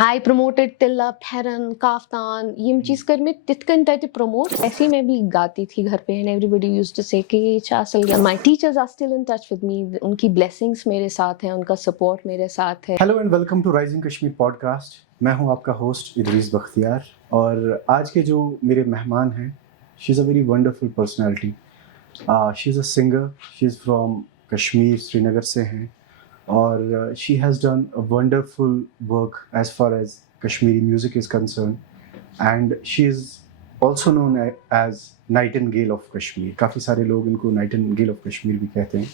I promoted Tilla, Pheran, Kaftan, Yim चीज़ कर में तितकन तैते promote ऐसे ही मैं भी गाती थी घर पे and everybody used to say कि चासल गया. My teachers are still in touch with me. उनकी blessings मेरे साथ हैं, उनका support मेरे साथ है. Hello and welcome to Rising Kashmir podcast. मैं हूं आपका होस्ट इदरीस बख्तियार और आज के जो मेरे मेहमान हैं, she is a very wonderful personality. She is a singer, she is from Kashmir, Srinagar से हैं और she has done a wonderful work as far as Kashmiri music is concern and she is also known as nightingale of Kashmir. काफ़ी सारे लोग इनको Nightingale of Kashmir भी कहते हैं.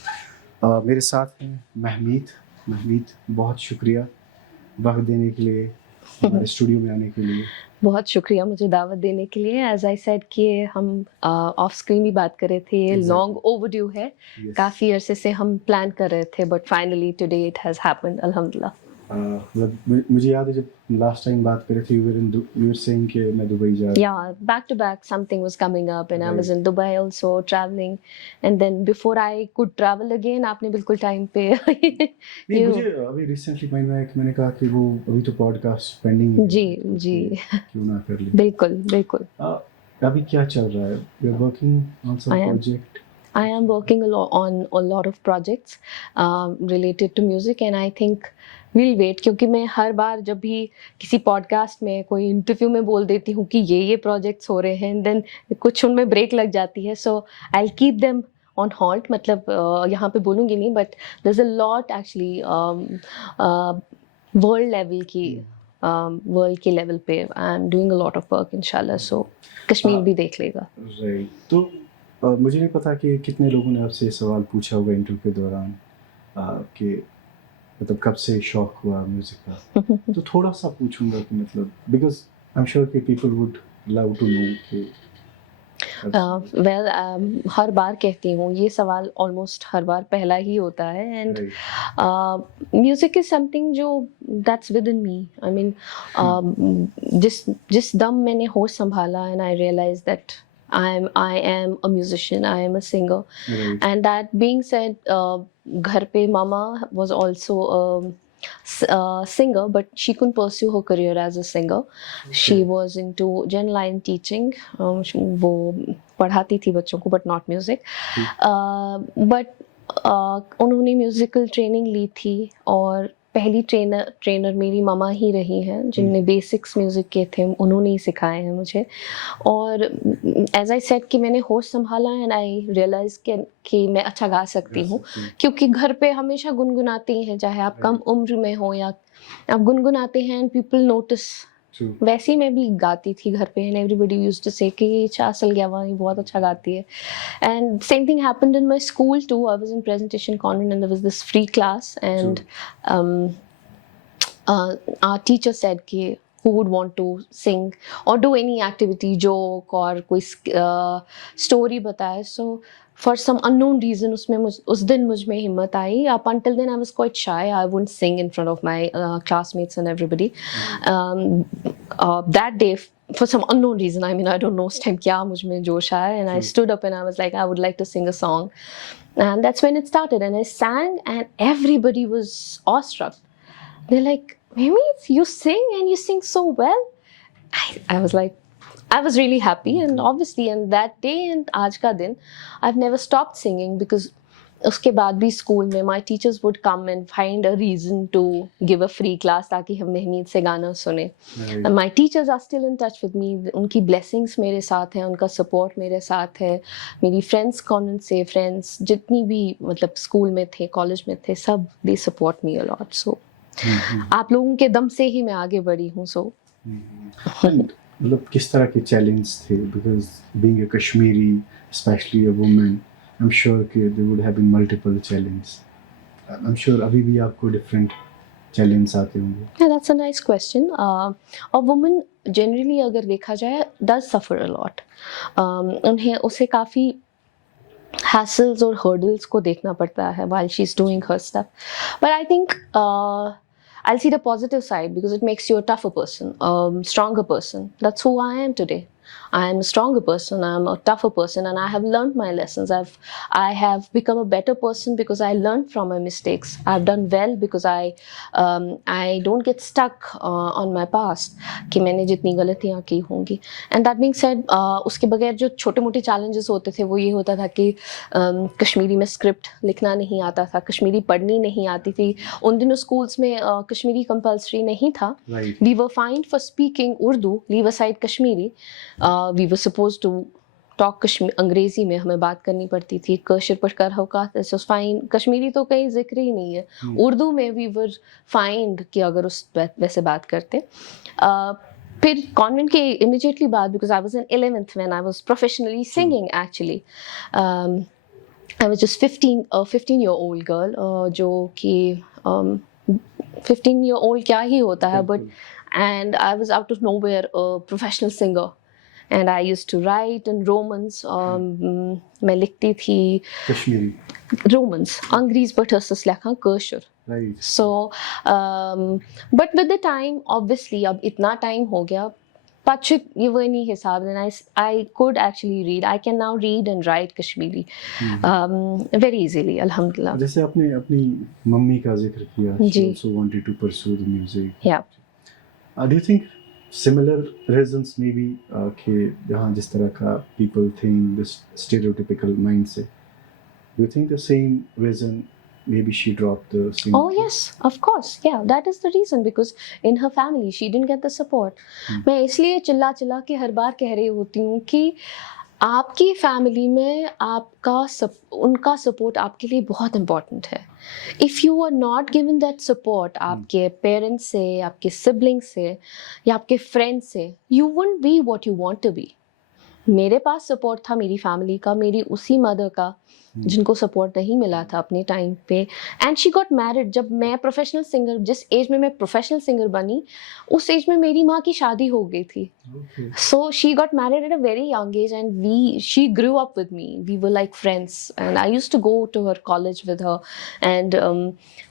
मेरे साथ हैं महमीद, बहुत शुक्रिया वक्त देने के लिए, हमारे स्टूडियो में आने के लिए. बहुत शुक्रिया मुझे दावत देने के लिए. एज आई सेड कि हम ऑफ स्क्रीन भी बात कर रहे थे, ये लॉन्ग ओवरड्यू है. काफ़ी अरसे से हम प्लान कर रहे थे but finally today it has happened अल्हम्दुलिल्लाह. मुझे याद है जब लास्ट टाइम बात कर रहे थे, you were saying कि मैं दुबई जा रहा हूँ. Yeah, back to back something was coming up and I was in Dubai also traveling and then before I could travel again आपने बिल्कुल टाइम पे नहीं, मुझे अभी रिसेंटली मैंने कहा कि वो अभी तो पॉडकास्ट पेंडिंग है. जी क्यों ना कर ले. बिल्कुल. अभी क्या चल रहा है? You are working on some project? I am working on a lot of projects related to music and I think we'll wait क्योंकि मैं हर बार जब भी किसी पॉडकास्ट में कोई इंटरव्यू में बोल देती हूँ कि ये प्रोजेक्ट्स हो रहे हैं देन कुछ उनमें ब्रेक लग जाती है. So I will keep them on halt. मतलब यहाँ पे बोलूँगी नहीं but there is a lot actually world level की वर्ल्ड के लेवल पे I am doing a lot of work इंशाल्लाह. सो कश्मीर भी देख लेगा. राइट. तो मुझे नहीं पता कि कितने लोगों ने आपसे सवाल पूछा होगा इंटरव्यू के दौरान कि मतलब कब से शौक हुआ म्यूजिक का. तो थोड़ा सा पूछूंगा कि मतलब बिकॉज आई एम श्योर कि people would love to know कि हर बार कहती हूँ ये सवाल ऑलमोस्ट हर बार पहला ही होता है एंड म्यूजिक इज समथिंग जो that's within me. I mean जिस दम मैंने होश संभाला and I realize that I am a musician, I am a singer. Right. And that being said, घर पे mama was also a singer, but she couldn't pursue her career as a singer. Okay. She was into general line teaching. वो पढ़ाती थी बच्चों को, but not music. But उन्होंने musical training ली थी और पहली ट्रेनर मेरी मामा ही रही हैं जिनने बेसिक्स म्यूज़िक के थे, उन्होंने ही सिखाए हैं मुझे. और एज आई सेड कि मैंने होश संभाला एंड आई रियलाइज कि मैं अच्छा गा सकती हूँ क्योंकि घर पे हमेशा गुनगुनाते हैं, चाहे आप कम उम्र में हो या आप गुनगुनाते हैं एंड पीपल नोटिस. वैसे ही मैं भी गाती थी घर पे एंड एवरीबॉडी यूज्ड टू से कि चासल गया वहाँ बहुत अच्छा गाती है. And same thing happened in my school too. I was in Presentation Convent and there was this free class and our teacher said कि who would want to sing or do any activity, joke और कोई story बताए. So for some unknown reason उसमें उस दिन मुझ में हिम्मत आई. Up until then I was quite shy. I wouldn't sing in front of my classmates and everybody. That day for some unknown reason, I mean I don't know उस time क्या मुझ में जोश आया and I stood up and I was like I would like to sing a song and that's when it started and I sang and everybody was awestruck. They're like, Mimi, you sing and you sing so well. I was like, I was really happy and obviously and that day and आज का दिन I've never stopped singing because उसके बाद भी स्कूल में my teachers would come and find a reason to give a free class ताकि हम महमीद से गाना सुने. And my teachers are still in touch with me. उनकी blessings मेरे साथ हैं, उनका support मेरे साथ है. मेरी friends कॉन्वेंट से friends जितनी भी मतलब स्कूल में थे, कॉलेज में थे, सब they support me a lot. So आप लोगों के दम से ही मैं आगे बढ़ी हूँ. सो मतलब किस तरह के चैलेंज थे? Because being a Kashmiri, specially a woman, I am sure कि there would have been multiple challenge. I am sure अभी भी आपको डिफरेंट चैलेंज आते होंगे. Yeah, that's a nice question. A woman generally अगर देखा जाए does suffer a lot. उन्हें उसे काफ़ी hassles और hurdles को देखना पड़ता है while she's doing her stuff. But I think I'll see the positive side because it makes you a tougher person, stronger person. That's who I am today. I am a stronger person, I am a tougher person, and I have learned my lessons. I have become a better person because I learned from my mistakes. I've done well because I don't get stuck on my past कि मैंने जितनी गलतियाँ की होंगी. And that being said, उसके बगैर जो छोटे मोटे challenges होते थे वो ये होता था कि कश्मीरी में स्क्रिप्ट लिखना नहीं आता था, कश्मीरी पढ़नी नहीं आती थी. उन दिनों स्कूल्स में कश्मीरी कंपल्सरी नहीं था. Right. We were fined for speaking Urdu, leave aside Kashmiri. We were supposed to talk अंग्रेजी में हमें बात करनी पड़ती थी. कशिर पढ़कर होगा दिस वाज फाइन. कश्मीरी तो कहीं जिक्र ही नहीं है. उर्दू में we were fined कि अगर उस वैसे बात करते. फिर कॉन्वेंट के इमीडिएटली बाद, because I was in 11th when I was professionally singing actually. I was just 15-year-old girl, जो कि 15-year-old क्या ही होता है, but and I was out of nowhere a professional singer. And I used to write in Romans. मैं लिखती थी Kashmiri. Romans. अंग्रेज़ पर ësës लिखा कशिर. Right. So, but with the time, obviously, अब इतना time हो गया. Pachik yevani hisab, then I could actually read. I can now read and write Kashmiri very easily, alhamdulillah. जैसे आपने अपनी मम्मी का जिक्र किया, she जी. also wanted to pursue the music. Yeah. Do you think similar reasons maybe कि जहाँ जिस तरह का people think this stereotypical mindset, do you think the same reason maybe she dropped the singing? Oh yes, of course. Yeah, that is the reason, because in her family she didn't get the support. मैं इसलिए चिल्ला चिल्ला के हर बार कह रही होती हूँ कि आपकी फैमिली में उनका सपोर्ट आपके लिए बहुत इम्पोर्टेंट है. If you are not given that support आपके पेरेंट्स से, आपके सिबलिंग्स से या आपके फ्रेंड्स से, you wouldn't be what you want to be. मेरे पास सपोर्ट था मेरी फैमिली का, मेरी उसी मदर का जिनको सपोर्ट नहीं मिला था अपने टाइम पे. And she got married. जब मैं प्रोफेशनल सिंगर, जिस एज में मैं प्रोफेशनल सिंगर बनी, उस एज में मेरी माँ की शादी हो गई थी. So she got married at a very young age and she grew up with me. We were like friends and I used to go to her college with her. एंड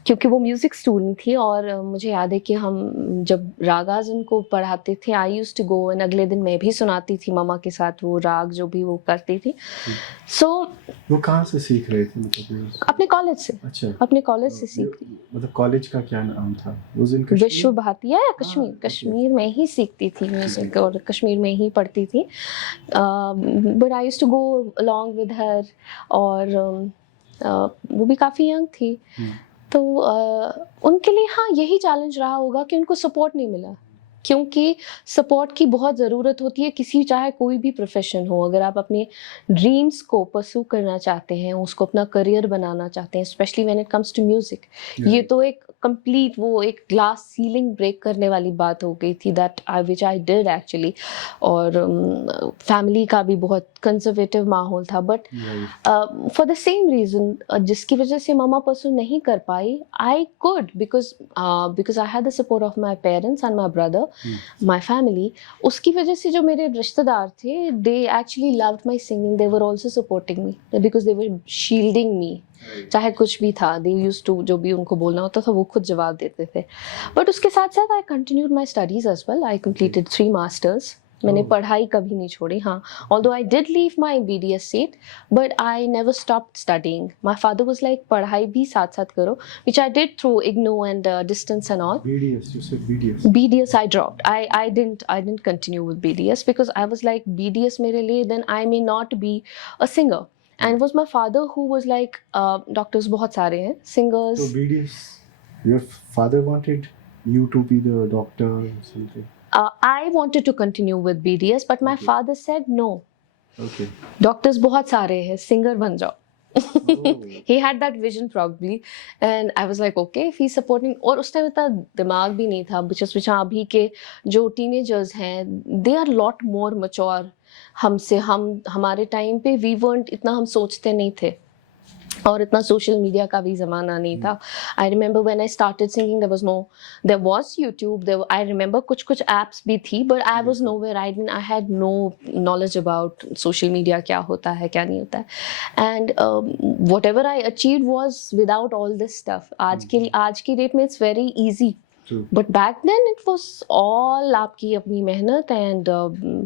क्योंकि वो म्यूज़िक स्टूडेंट थी और मुझे याद है कि हम जब रागाज उनको पढ़ाते थे, I used to go and अगले दिन मैं भी सुनाती थी मम्मा के साथ वो राग जो भी वो करती थी. सो वो कहाँ से सीख रहे थे मतलब? अपने कॉलेज से. अच्छा. अपने कॉलेज से सीखती. मतलब कॉलेज का क्या नाम था? Was in Kashmir? विश्व भारती या कश्मीर में ही सीखती थी म्यूजिक और कश्मीर में ही पढ़ती थी. But I used to go along with her. और वो भी काफ़ी यंग थी. तो उनके लिए हाँ यही चैलेंज रहा होगा कि उनको सपोर्ट नहीं मिला, क्योंकि सपोर्ट की बहुत ज़रूरत होती है किसी, चाहे कोई भी प्रोफेशन हो. अगर आप अपने ड्रीम्स को परस्यू करना चाहते हैं, उसको अपना करियर बनाना चाहते हैं, specially when it comes to music, ये तो एक कंप्लीट वो एक ग्लास सीलिंग ब्रेक करने वाली बात हो गई थी that which I did actually. और फैमिली का भी बहुत कंजर्वेटिव माहौल था. But for the same reason जिसकी वजह से मामा परस्यू नहीं कर पाई, I could because I had the support of my parents and my brother, my family. उसकी वजह से जो मेरे रिश्तेदार थे, they actually loved my singing. They were also supporting me because they were shielding me. चाहे कुछ भी था, दे यूज्ड टू, जो भी उनको बोलना होता था वो खुद जवाब देते थे. बट उसके साथ साथ I continued my studies as well. I completed 3 masters. मैंने पढ़ाई कभी नहीं छोड़ी. हाँ, although I did leave my BDS seat, but I never stopped studying. My father was like पढ़ाई भी साथ साथ करो, which I did through IGNOU and distance and all. BDS, you said BDS. BDS I dropped. I didn't continue with BDS because I was like BDS मेरे लिए, then I may not be a singer. And it was my father who was like doctors बहुत सारे हैं, singers. So BDS, your father wanted you to be the doctor or something? I wanted to continue with BDS, but my father said no. Okay. Doctors बहुत सारे हैं, singer बन जाओ. He had that vision probably, and I was like okay, if he's supporting. और उस टाइम इतना दिमाग भी नहीं था, which अभी के जो teenagers हैं, they are lot more mature हमसे. हमारे टाइम पे we weren't, इतना हम सोचते नहीं थे और इतना सोशल मीडिया का भी ज़माना नहीं था. I remember when I started singing there was YouTube, I remember कुछ ऐप्स भी थी, but I was nowhere. I had no knowledge about social media, क्या होता है क्या नहीं होता है. And whatever I achieved was without all this stuff. आज की डेट में it's very easy True. But back then it was all आपकी अपनी मेहनत and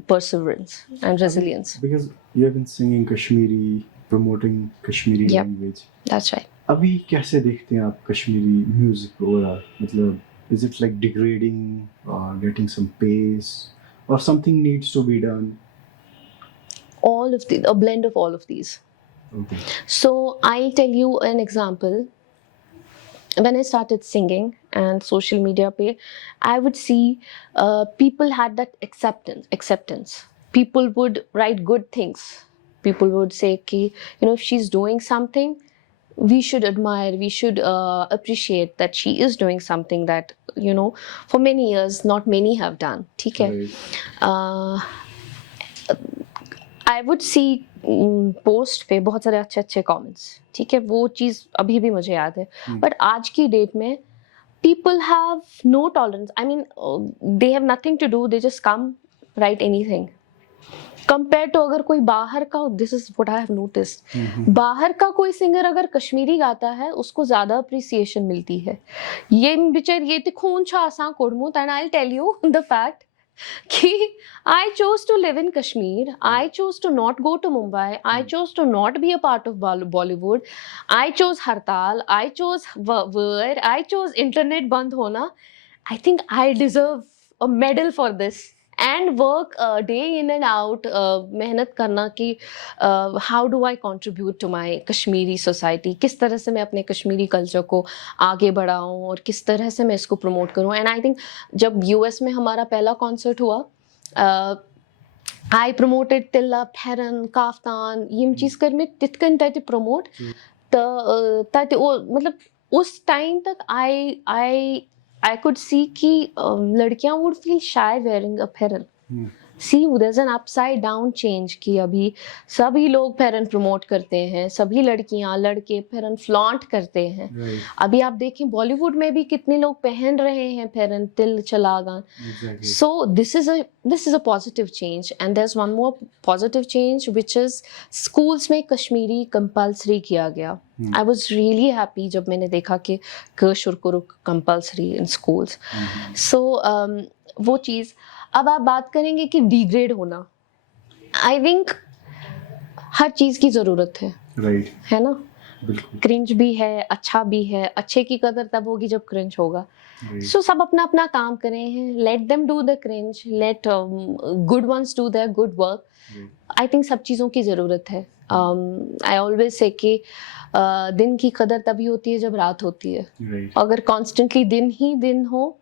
perseverance and resilience. Because you have been singing Kashmiri, promoting Kashmiri Yep. language. That's right. अभी कैसे देखते हैं आप कश्मीरी म्यूजिक ओवरऑल? मतलब is it like degrading or getting some pace or something needs to be done? All of the, a blend of all of these. Okay. So I'll tell you an example. When I started singing and social media pe, I would see people had that acceptance. People would write good things. People would say ki, if she's doing something, we should admire, we should appreciate that she is doing something that, for many years not many have done. ठीक है? Right. I would see post पे बहुत सारे अच्छे अच्छे कमेंट्स, ठीक है, वो चीज़ अभी भी मुझे याद है. बट आज की डेट में people have no tolerance. I mean, they have nothing to do. They just come, write anything. Compared to अगर कोई बाहर का, this is what I have noticed. बाहर का कोई सिंगर अगर कश्मीरी गाता है उसको ज़्यादा अप्रिसिएशन मिलती है. ये बिचार ये तो खून छा आसा कोडमूत. And I'll tell you the fact कि I chose to live in Kashmir. I chose to not go to Mumbai. I chose to not be a part of Bollywood. I chose Hartal. I chose War. I chose internet band hona. I think I deserve a medal for this. And work day in and out, मेहनत करना कि how do I contribute to my Kashmiri society, किस तरह से मैं अपने कश्मीरी कल्चर को आगे बढ़ाऊँ और किस तरह से मैं इसको प्रमोट करूँ. एंड आई थिंक जब यूएस में हमारा पहला कॉन्सर्ट हुआ, I promoted Tilla, Pheran, Kaftan, Yim चीज़ कर में तितकन ताते प्रमोट ताते वो मतलब उस टाइम तक I could see कि लड़कियां would feel shy wearing a pheran. See, there's an upside down change कि अभी सभी लोग फेरन प्रमोट करते हैं, सभी लड़कियां लड़के फेरन फ्लॉन्ट करते हैं. Right. अभी आप देखें बॉलीवुड में भी कितने लोग पहन रहे हैं फेरन, तिल चलागान. Exactly. So this is a positive change, and there's one more positive change which is schools में कश्मीरी compulsory किया गया. I was really happy जब मैंने देखा कि कशुरकुरु compulsory in schools. So वो चीज़. अब आप बात करेंगे कि डिग्रेड होना, आई थिंक हर चीज़ की ज़रूरत है. Right. है ना? बिल्कुल. क्रिंज भी है, अच्छा भी है. अच्छे की कदर तब होगी जब क्रिंज होगा. Right. सो सब अपना अपना काम करें हैं. Let them do the cringe, let good ones do their good work. I think सब चीज़ों की ज़रूरत है. आई ऑलवेज से कि दिन की कदर तभी होती है जब रात होती है. Right. अगर कॉन्स्टेंटली दिन ही दिन हो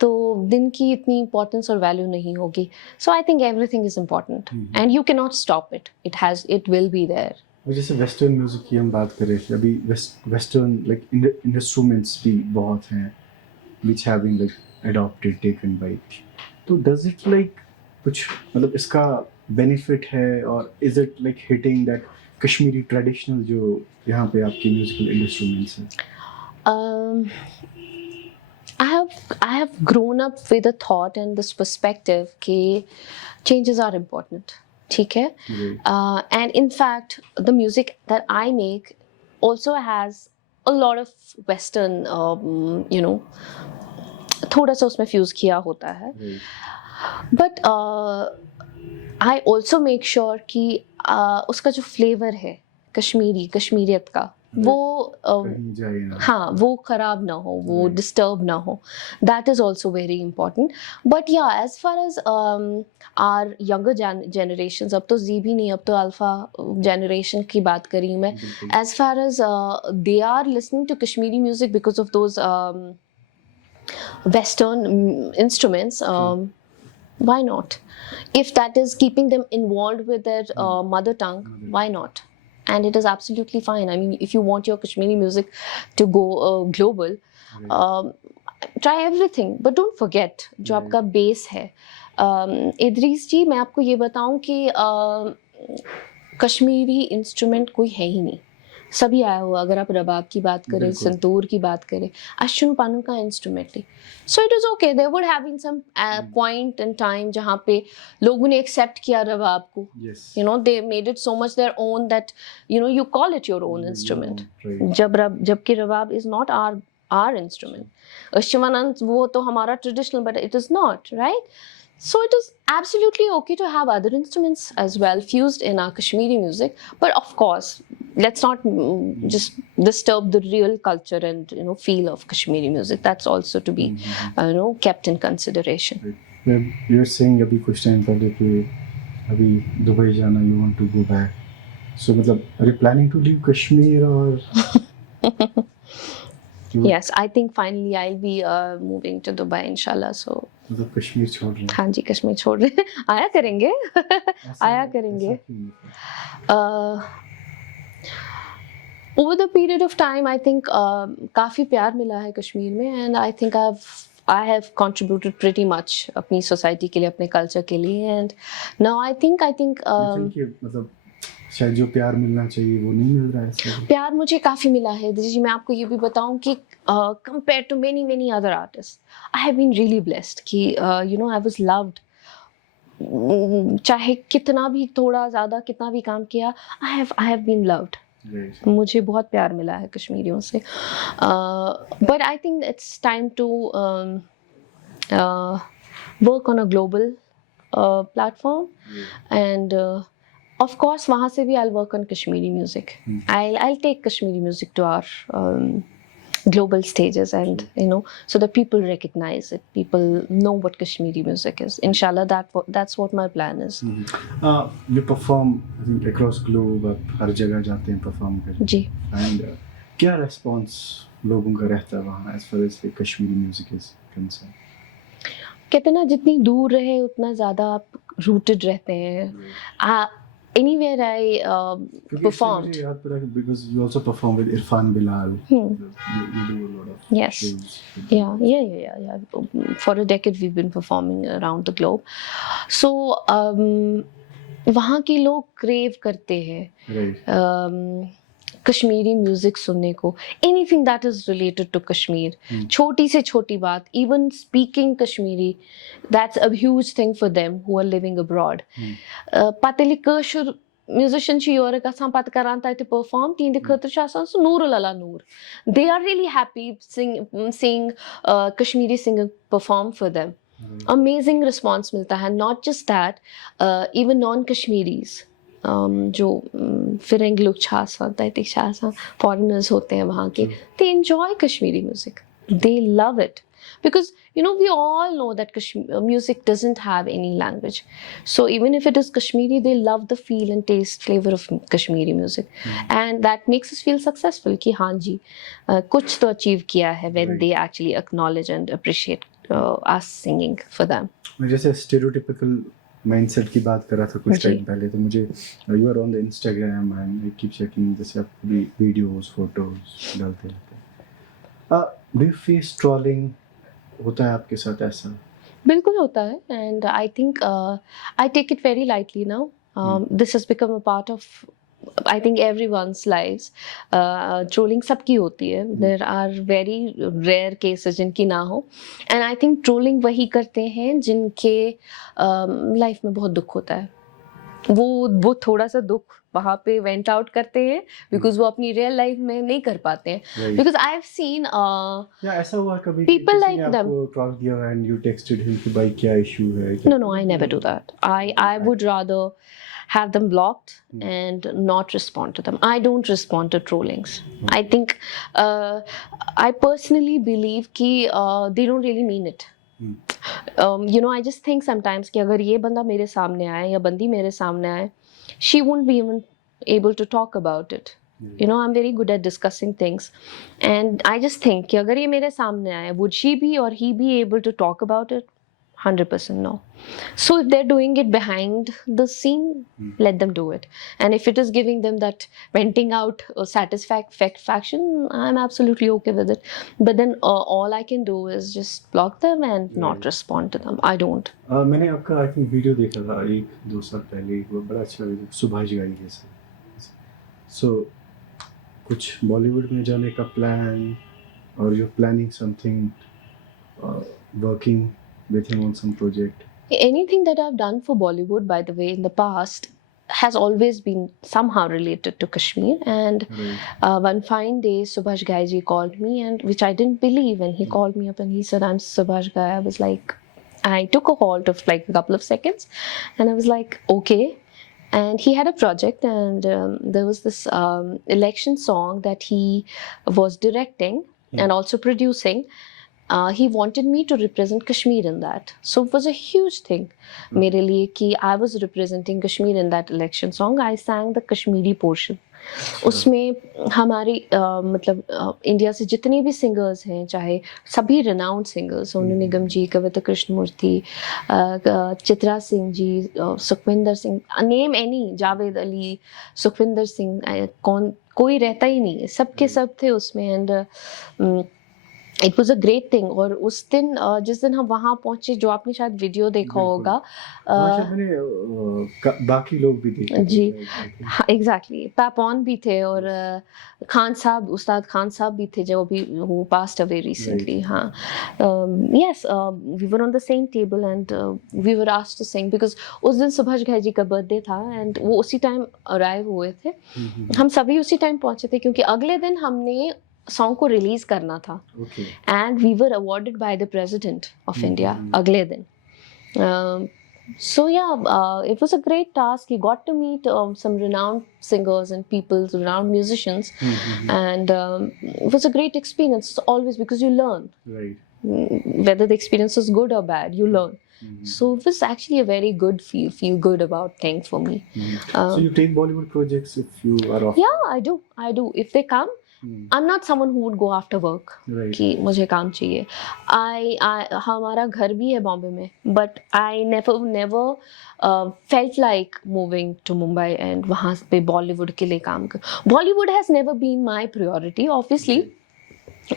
तो दिन की इतनी इम्पोर्टेंस और वैल्यू नहीं होगी. So I think everything is important and you can not stop it. It will be there. और जैसे वेस्टर्न म्यूजिक की हम बात कर रहे थे अभी, वेस्टर्न लाइक इंस्ट्रूमेंट्स भी बहुत हैं which have been like adopted, taken by. तो does it like कुछ मतलब इसका बेनिफिट है और is it like hitting that Kashmiri ट्रेडिशनल जो यहाँ पे आपके म्यूजिकल इंस्ट्रूमेंट्स हैं? I have grown up with a thought and this perspective कि changes are important. ठीक है? Right. And in fact, the music that I make also has a lot of Western, थोड़ा सा उसमें फ्यूज किया होता है. Right. But I also make sure कि उसका जो फ्लेवर है कश्मीरियत का, वो कहीं जाए ना. हाँ, वो खराब ना हो, वो Right. डिस्टर्ब ना हो. That is also very important. But yeah as far as our younger generation, अब तो जी भी नहीं, अब तो अल्फा जनरेशन की बात करी मैं. बिल्कुल. As far as they are listening to Kashmiri music because of those Western instruments, why not? If that is keeping them involved with their mother tongue, why not? And it is absolutely fine. I mean, if you want your Kashmiri music to go global, try everything. But don't forget, जो आपका बेस है. इदरीस जी, मैं आपको ये बताऊं कि कश्मीरी इंस्ट्रूमेंट कोई है ही नहीं. सभी आया हुआ. अगर आप रबाब की बात करें, बिल्कुल. संतूर की बात करें, अश्विन पानु का इंस्ट्रूमेंट है. So it is okay. There would have been some point in time जहाँ पे लोगों ने एक्सेप्ट किया रबाब को. Yes. They made it so much their own that you call it your own instrument. Right. जबकि रबाब is not our instrument. Shivanand, वो तो हमारा traditional, but it is not, right? So it is absolutely okay to have other instruments as well fused in our Kashmiri music. But of course, let's not just disturb the real culture and feel of Kashmiri music. That's also to be kept in consideration. You're saying अभी कुछ टाइम पहले कि अभी दुबई जाना, you want to go back. So मतलब are you planning to leave Kashmir or? Yes, I think finally I'll be moving to Dubai, inshallah. So मतलब कश्मीर छोड़ रहे हैं. हाँ जी, कश्मीर छोड़ रहे हैं. आया करेंगे. आया करेंगे. Over the period of time, I think काफी प्यार मिला है कश्मीर में, and I think I have contributed pretty much अपनी society के लिए, अपने culture के लिए, and now I think मतलब शायद जो प्यार मिलना चाहिए वो नहीं मिल रहा है. प्यार मुझे काफी मिला है जी. मैं आपको ये भी बताऊं कि compared to many other artists, I have been really blessed कि I was loved. चाहे कितना भी, थोड़ा ज़्यादा कितना भी काम किया, I have been loved. मुझे बहुत प्यार मिला है कश्मीरियों से. But I think it's time to work on a global platform, and of course वहाँ से भी I'll work on Kashmiri music. I'll take Kashmiri music to our global stages, and so that people recognize it, people know what Kashmiri music is. Inshallah, that's what my plan is. You perform, I think, across globe. आप हर जगह जाते हैं perform करने. जी. And क्या response लोगों का रहता है वहाँ as far as the Kashmiri music is concerned? कहते ना, जितनी दूर रहे उतना ज़्यादा आप rooted रहते हैं. Anywhere I performed. Because you also perform with Irfan Bilal. You do a lot of yes. shows. Yeah. For a decade we've been performing around the globe. So वहाँ के लोग crave करते हैं. Right. कश्मीरी म्यूजिक सुनने को, anything that is related to Kashmir. छोटी से छोटी बात, even speaking Kashmiri, that's a huge thing for them who are living abroad. पतली कशुर musician chi yore kasam pat karan ta to perform teen de khatir shasan so noor lala noor. They are really happy seeing Kashmiri singer perform for them. Amazing response milta hai. Not just that, even non-Kashmiris, जो फिरंग लोग तैतिक फॉरेनर्स होते हैं वहाँ के, they enjoy Kashmiri music. They love it. Because we all know that music doesn't have any language. So even if it is Kashmiri, they love the feel and taste, flavor of Kashmiri music. And that makes us feel successful कि हाँ जी कुछ तो achieve किया है, when they actually acknowledge and appreciate us singing for them. जैसे stereotypical mindset की बात कर रहा था कुछ टाइम पहले, तो मुझे you are on the Instagram and I keep checking, जैसे आप भी videos, photos डालते रहते हैं. Do you face trolling? होता है आपके साथ ऐसा? बिल्कुल होता है, and I think I take it very lightly now. This has become a part of, I think, everyone's lives. Trolling सबकी होती है. There are very rare cases जिनकी ना हो, and I think trolling वही करते हैं जिनके लाइफ में बहुत दुख होता है. वो थोड़ा सा दुख वहाँ पे वेंट आउट करते हैं, बिकॉज वो अपनी रियल लाइफ में नहीं कर पाते हैं. बिकॉज आई हैव सीन ऐसा हुआ कभी people like them. आपको ट्रॉल किया and you texted him कि भाई क्या इशू है? No, I never do that. I would rather have them blocked and not respond to them. I don't respond to trollings. I think I personally believe कि they don't really mean it. I just think sometimes कि अगर ये बंदा मेरे सामने आए या बंदी मेरे सामने आए, she won't be even able to talk about it. I'm very good at discussing things, and I just think कि अगर ये मेरे सामने आए, would she be or he be able to talk about it? 100% no. So if they're doing it behind the scene, let them do it. And if it is giving them that venting out satisfaction, I'm absolutely okay with it. But then all I can do is just block them and not respond to them. I don't. मैंने आपका I think video देखा था 1-2 साल पहले, वो बड़ा अच्छा वीडियो, सुभाष गाई के साथ. So कुछ बॉलीवुड में जाने का plan, or you're planning something, working with him on some project? Anything that I've done for Bollywood, by the way, in the past has always been somehow related to Kashmir. And one fine day, Subhash Ghai ji called me, and which I didn't believe. And he called me up and he said, "I'm Subhash Ghai." I was like, I took a halt of like a couple of seconds, and I was like, okay. And he had a project, and there was this election song that he was directing and also producing. He wanted me to represent Kashmir in that. So it was a huge thing मेरे लिए कि I was representing Kashmir in that election song. I sang the Kashmiri portion. उसमें हमारी मतलब इंडिया से जितने भी सिंगर्स हैं, चाहे सभी रिनाउंड सिंगर्स, सोनू निगम जी, कविता कृष्णमूर्ति, चित्रा सिंह जी, सुखविंदर सिंह, नेम एनी, जावेद अली, सुखविंदर सिंह, कौन कोई रहता ही नहीं है, सबके सब थे उसमें. And it was a great thing. और उस दिन जिस दिन हम वहाँ पहुंचे, जो आपने शायद वीडियो देखा होगा, बाकी लोग भी देखे जी, एग्जैक्टली, पापॉन भी थे, और खान साहब, उस्ताद खान साहब भी थे, जो भी हु पास्ड अवे रिसेंटली. हाँ, yes, we were on the same table and we were asked to sing, because उस दिन सुभाष घाई जी का बर्थडे था एंड वो उसी टाइम अराइव हुए थे. हम सभी उसी टाइम पहुंचे थे, क्योंकि अगले दिन हमने सॉन्ग को रिलीज करना था. And we were awarded by the president of India अगले दिन. So yeah, it was a great task. You got to meet some renowned singers and people, renowned musicians, and it was a great experience. Always, because you learn. Right. Whether the experience was good or bad, you learn. So it was actually a very good feel good about thing for me. So you take Bollywood projects if you are off? Yeah, I do. If they come, I'm not someone who would go after work. Right. कि मुझे काम चाहिए. हमारा घर भी है बॉम्बे में, but I never felt like moving to Mumbai and वहाँ पे बॉलीवुड के लिए काम कर. Bollywood has never been my priority. Obviously,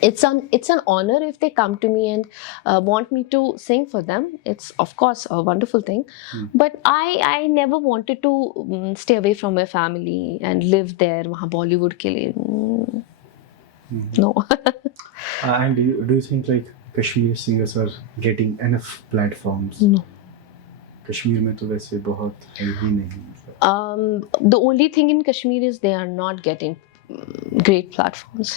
it's an honor if they come to me and want me to sing for them. It's of course a wonderful thing. But I never wanted to stay away from my family and live there वहाँ बॉलीवुड के लिए. No. And do you think like Kashmiri singers are getting enough platforms? No. Kashmir में तो वैसे बहुत है ही नहीं. The only thing in Kashmir is they are not getting great platforms.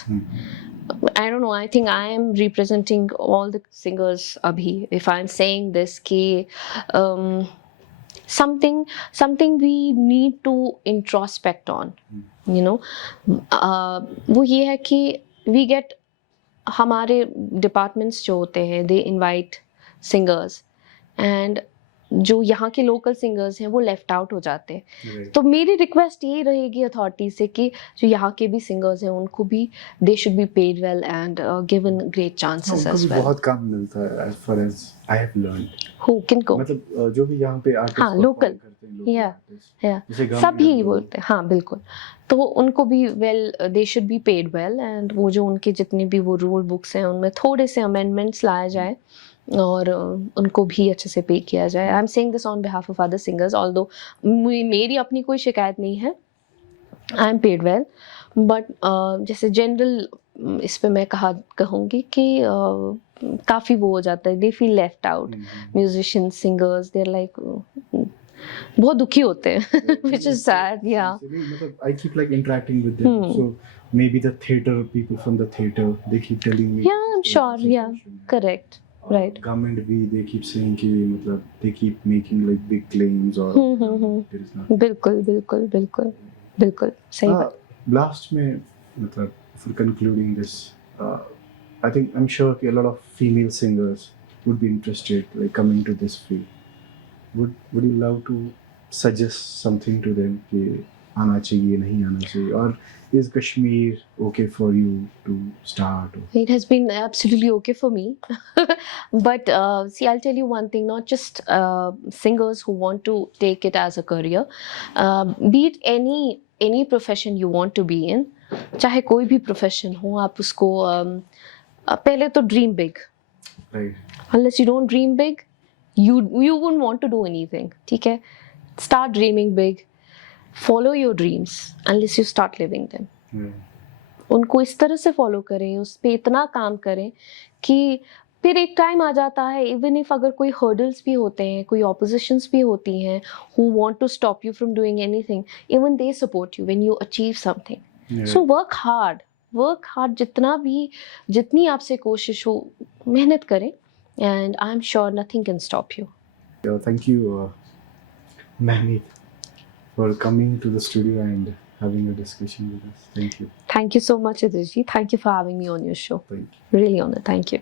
I don't know. I think I am representing all the singers abhi. If I'm saying this, ki something we need to introspect on. You know, वो ये है कि we get, हमारे डिपार्टमेंट्स जो होते हैं, they invite singers, and जो यहाँ के लोकल सिंगर्स हैं वो लेफ्ट आउट हो जाते हैं. तो मेरी रिक्वेस्ट यही रहेगी अथॉरिटी से कि जो यहाँ के भी सिंगर्स हैं उनको भी they should be paid well and given great chances as well. बहुत कम मिलता है as far as I have learned. Who किनको, मतलब जो भी यहाँ पे आर्टिस्ट, हाँ, लोकल, या सभी बोलते हैं, हाँ बिल्कुल. तो उनको भी वेल, दे should be paid well, and वो जो उनके जितने भी वो रूल बुक्स हैं उनमें थोड़े से अमेंडमेंट्स लाया जाए और उनको भी अच्छे से पे किया जाए. I am saying this on behalf of other singers, although मेरी अपनी कोई शिकायत नहीं है. I am paid well, but जैसे जनरल इस पे मैं कहूँगी कि काफ़ी वो हो जाता है, they feel left out. Musicians, singers, they are like बहुत दुखी होते हैं, which is sad. Yeah. I keep like interacting with them. So maybe the theater people from the theater, they keep telling me. Yeah, I'm sure. Yeah, correct. Right. Government भी they keep saying कि मतलब they keep making like big claims or there is not. बिल्कुल सही बात. Last में मतलब for concluding this, I think I'm sure कि a lot of female singers would be interested like coming to this field. Would you love to suggest something to them कि आना चाहिए, नहीं आना चाहिए, or is Kashmir okay for you to start? It has been absolutely okay for me. But see, I'll tell you one thing, not just singers who want to take it as a career, be it any profession you want to be in, चाहे कोई भी profession हो, आप उसको पहले तो dream big. Right. Unless you don't dream big, you wouldn't want to do anything. ठीक है? Start dreaming big. Follow your dreams unless you start living them. उनको इस तरह से फॉलो करें, उस पे इतना काम करें कि फिर एक टाइम आ जाता है, इवन इफ अगर कोई हर्डल्स भी होते हैं, कोई ऑपोजिशंस भी होती हैं, who want to stop you from doing anything, even they support you when you achieve something. So work hard, जितनी आपसे कोशिश हो, मेहनत करें, and I am sure nothing can stop you. Thank you, Mehmeet, for coming to the studio and having a discussion with us. Thank you. Thank you so much, Idris ji. Thank you for having me on your show. Thank you. Really honored. Thank you.